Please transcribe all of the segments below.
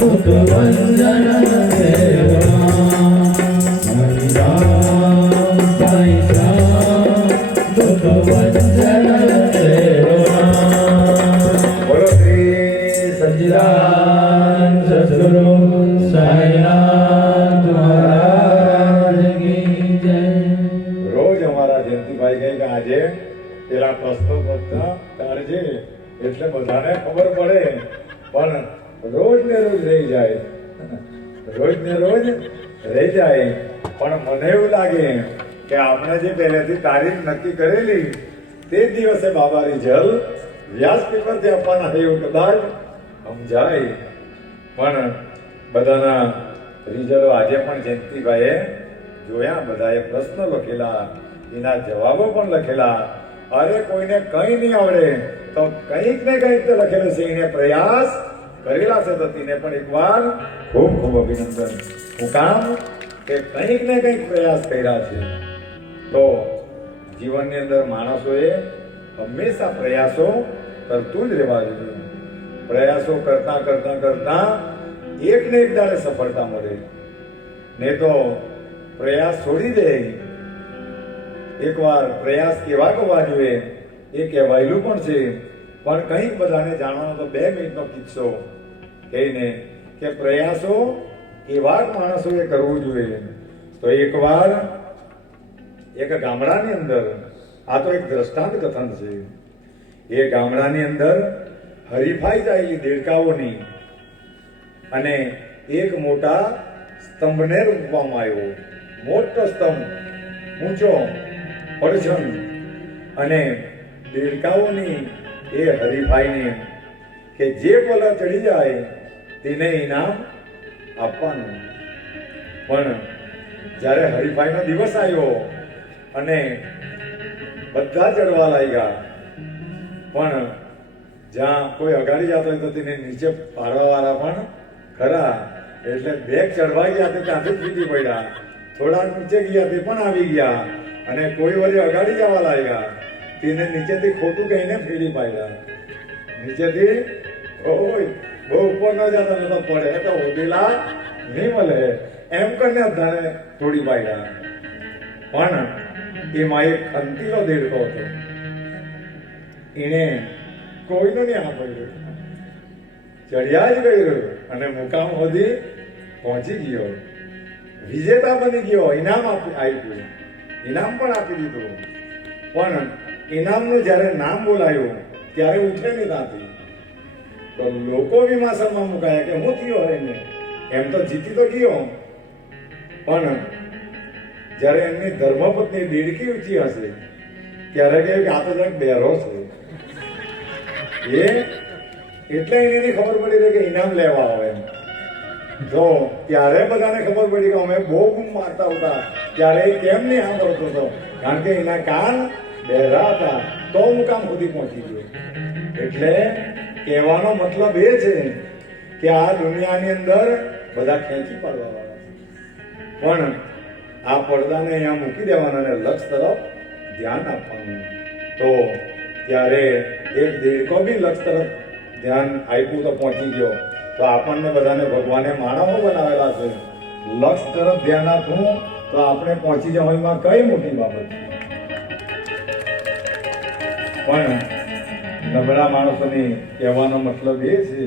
મુખવંદન દેવા હરિરામ સાઈ રામ મુખવંદન દેવા બોલો શ્રી સચ્ચિદાનંદ સદ્ગુરુ સાઈનાથ મહારાજ કી જય। રોજ અમારા જયંતિભાઈ કહે કે આજે પેલા પ્રશ્નો કરતા કાઢજે એટલે બધાને ખબર પડે, પણ રોજ ને રોજ રહી જાય, રોજ ને રોજ રહી જાય। પણ મને એવું લાગે કે આપણે જે પહેલેથી તારીખ નક્કી કરેલી તે દિવસે બાબા રિઝલ્ટ વ્યાસપીઠ પરથી આપવાના એવું કદાચ સમજાય, પણ બધાના રિઝલ્ટો આજે પણ જયંતિભાઈએ જોયા, બધાએ પ્રશ્નો લખેલા, એના જવાબો પણ લખેલા। અરે કોઈને કંઈ નહીં આવડે તો કંઈક ને કંઈક તો લખેલું છે, એને પ્રયાસ કરેલા છે, તો તેને પણ એકવાર ખૂબ ખૂબ અભિનંદન। હું કામ કે કંઈક ને કંઈક પ્રયાસ કર્યા છે, તો જીવનની અંદર માણસોએ હંમેશા પ્રયાસો કરતું જ રહેવા જોઈએ। પ્રયાસો કરતા કરતા કરતા એક ને એક દાડે સફળતા મળે, નહીં તો પ્રયાસ છોડી દે। એકવાર પ્રયાસ કેવા હોવા જોઈએ એ કહેવાયેલું પણ છે, પણ કંઈક બધાને જાણવાનો તો 2 મિનિટનો કિસ્સો કહીને કે પ્રયાસો કેવા માણસોએ કરવું જોઈએ। તો એકવાર એક ગામડાની અંદર, આ તો એક દ્રષ્ટાંત કથન છે, એ ગામડાની અંદર હરીફાઈ ચાલી દેડકાઓની, અને એક મોટા સ્તંભને મૂકવામાં આવ્યો, મોટો સ્તંભ ઊંચો પડછમ, અને દેડકાઓની એ હરીફાઈને કે જે પલા ચડી જાય તેને ઇનામ આપવાનું। પણ જ્યારે હરીફાઈનો દિવસ આવ્યો અને બધા ચડવા લાગ્યા, પણ જ્યાં કોઈ અગાડી જતો હોય તો તેને નીચે પાડવાવાળા પણ ખરા, એટલે બેગ ચડવા ગયા તો ત્યાંથી ફીટી પડ્યા, થોડાક નીચે ગયા તે પણ આવી ગયા, અને કોઈ વળી અગાડી જવા લાગ્યા તેને નીચેથી ખોટું કહીને ફેરી પાડ્યા, નીચેથી ઓય બહુ ઉપર ન જતા તો પડે તો ઉડેલા નહીં મળે એમ કરીને બધાને તોડી પાડ્યા। પણ એમાં એક ખંતીલો દેડકો હતો, એને કોઈનું નહીં આ પડ્યું, ચડ્યા જ ગયો અને મુકામ સુધી પહોંચી ગયો, વિજેતા બની ગયો, ઇનામ આપ્યું, ઇનામ પણ આપી દીધું। પણ ઇનામનું જ્યારે નામ બોલાયું ત્યારે ઉઠે નહીં ત્યાંથી, તો લોકો વિમાસરમાં મુકાયા કે હું થયો એને, એમ તો જીતી તો ગયો, પણ જ્યારે એમની ધર્મપત્ની દેડકી ઊંચી હશે ત્યારે કહ્યું કે આ તો જરાક બેરો છે, એ એટલે એને ખબર પડી રહી કે ઇનામ લેવા આવે, જો ત્યારે બધાને ખબર પડી કે અમે બહુ બૂમ મારતા હતા, ત્યારે એ કેમ નહીં સાંભળતો હતો, કારણ કે એના કાન બહેરા હતા, તો મુકામ સુધી પહોંચી ગયો। એટલે કહેવાનો મતલબ એ છે કે આ દુનિયાની અંદર બધા ખેંચી પાડવા વાળા છે, પણ આ પડદાને અહીંયા મૂકી દેવાના અને લક્ષ તરફ ધ્યાન આપવાનું। તો ત્યારે એક દેડકો બી લક્ષ તરફ ધ્યાન આપ્યું તો પહોંચી ગયો। તો આપણને બધાને ભગવાને માનવો બનાવેલા છે, લક્ષ તરફ ધ્યાન આપવું તો આપણે પહોંચી જવામાં કઈ મોટી બાબત છે। પણ નબળા માણસોની કહેવાનો મતલબ એ છે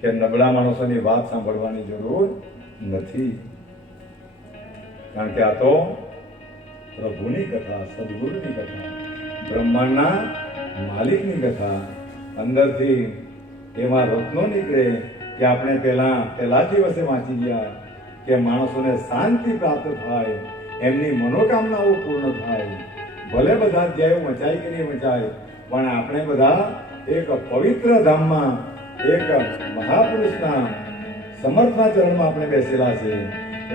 કે નબળા માણસોની વાત સાંભળવાની જરૂર નથી, કારણ કે આ તો પ્રભુની કથા, સદગુરુની કથા, બ્રહ્માંડના માલિકની કથા, અંદરથી એમાં રત્નો નીકળે કે આપણે પહેલા દિવસે વાંચી ગયા કે માણસોને શાંતિ પ્રાપ્ત થાય, એમની મનોકામનાઓ પૂર્ણ થાય, ભલે બધા ધ્યેયો વંચાય કે નહીં વંચાય, પણ આપણે બધા એક પવિત્ર ધામમાં એક મહાપુરુષના સમર્થના ચરણમાં આપણે બેસેલા છે,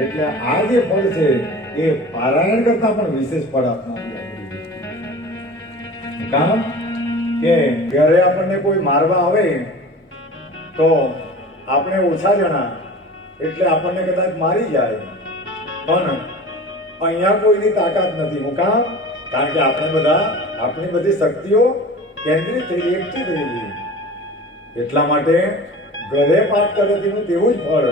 એટલે આ જે ફળ છે એ પારાયણ કરતા પણ વિશેષ ફળ આપનાર। કામ કે ઘરે આપણને કોઈ મારવા આવે તો આપણે ઓછા જણા એટલે આપણને કદાચ મારી જાય, પણ અહીંયા કોઈની તાકાત નથી। હું કામ કારણ કે આપણે બધા આપણી બધી શક્તિઓ કેન્દ્રિત થઈ એકઠી થયેલી, એટલા માટે ઘરે પાઠ કરે તેનું તેવું જ ફળ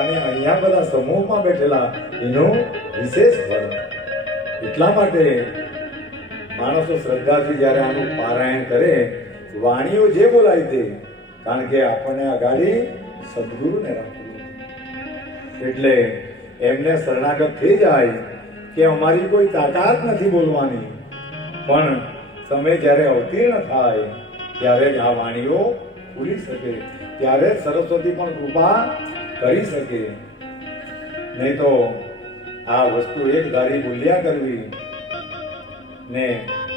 અને અહીંયા બધા સમૂહમાં બેઠેલા એનું વિશેષ ફળ. એટલા માટે માણસો શ્રદ્ધાથી જ્યારે આનું પારાયણ કરે, વાણીઓ જે બોલાય તે, કારણ કે આપણને આગાડી સદગુરુને રાખવું, એટલે એમને શરણાગત થઈ જાય કે અમારી કોઈ તાકાત નથી બોલવાની, પણ તમે જ્યારે અવતીર્ણ થાય ત્યારે જ આ વાણીઓ ખુલી શકે, ત્યારે જ સરસ્વતી પણ કૃપા કરી શકે. નહીં તો આ વસ્તુ એક ધારી બોલ્યા કરવી ને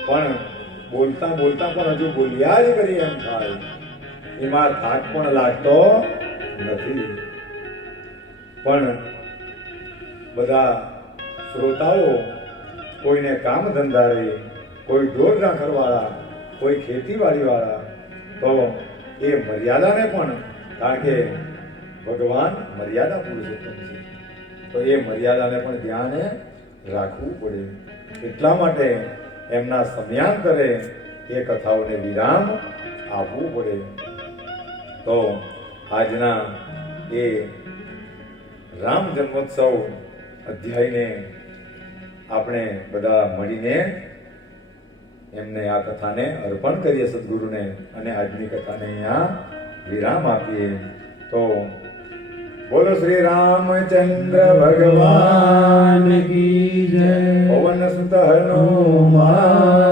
પણ બોલતા બોલતા પણ હજુ બોલ્યા જ કરી એમ થાય, એમાં થાક પણ લાગતો નથી. પણ બધા શ્રોતાઓ કોઈને કામ ધંધા રહે, કોઈ ઢોર ઢાંખર વાળા, કોઈ ખેતીવાડી વાળા, તો એ મર્યાદાને પણ, કારણ કે ભગવાન મર્યાદા પુરુષોત્તમ છે, તો એ મર્યાદાને પણ ધ્યાને રાખવું પડે. એટલા માટે એમના સમયાંતરે એ કથાઓને વિરામ આપવું પડે. તો આજના એ રામ જન્મોત્સવ અધ્યાયને આપણે બધા મળીને એમને આ કથાને અર્પણ કરીએ સદગુરુને, અને આજની કથાને અહીંયા વિરામ આપીએ. તો બોલો શ્રી રામચંદ્ર ભગવાન કી જય. પવન સુત હનુમાન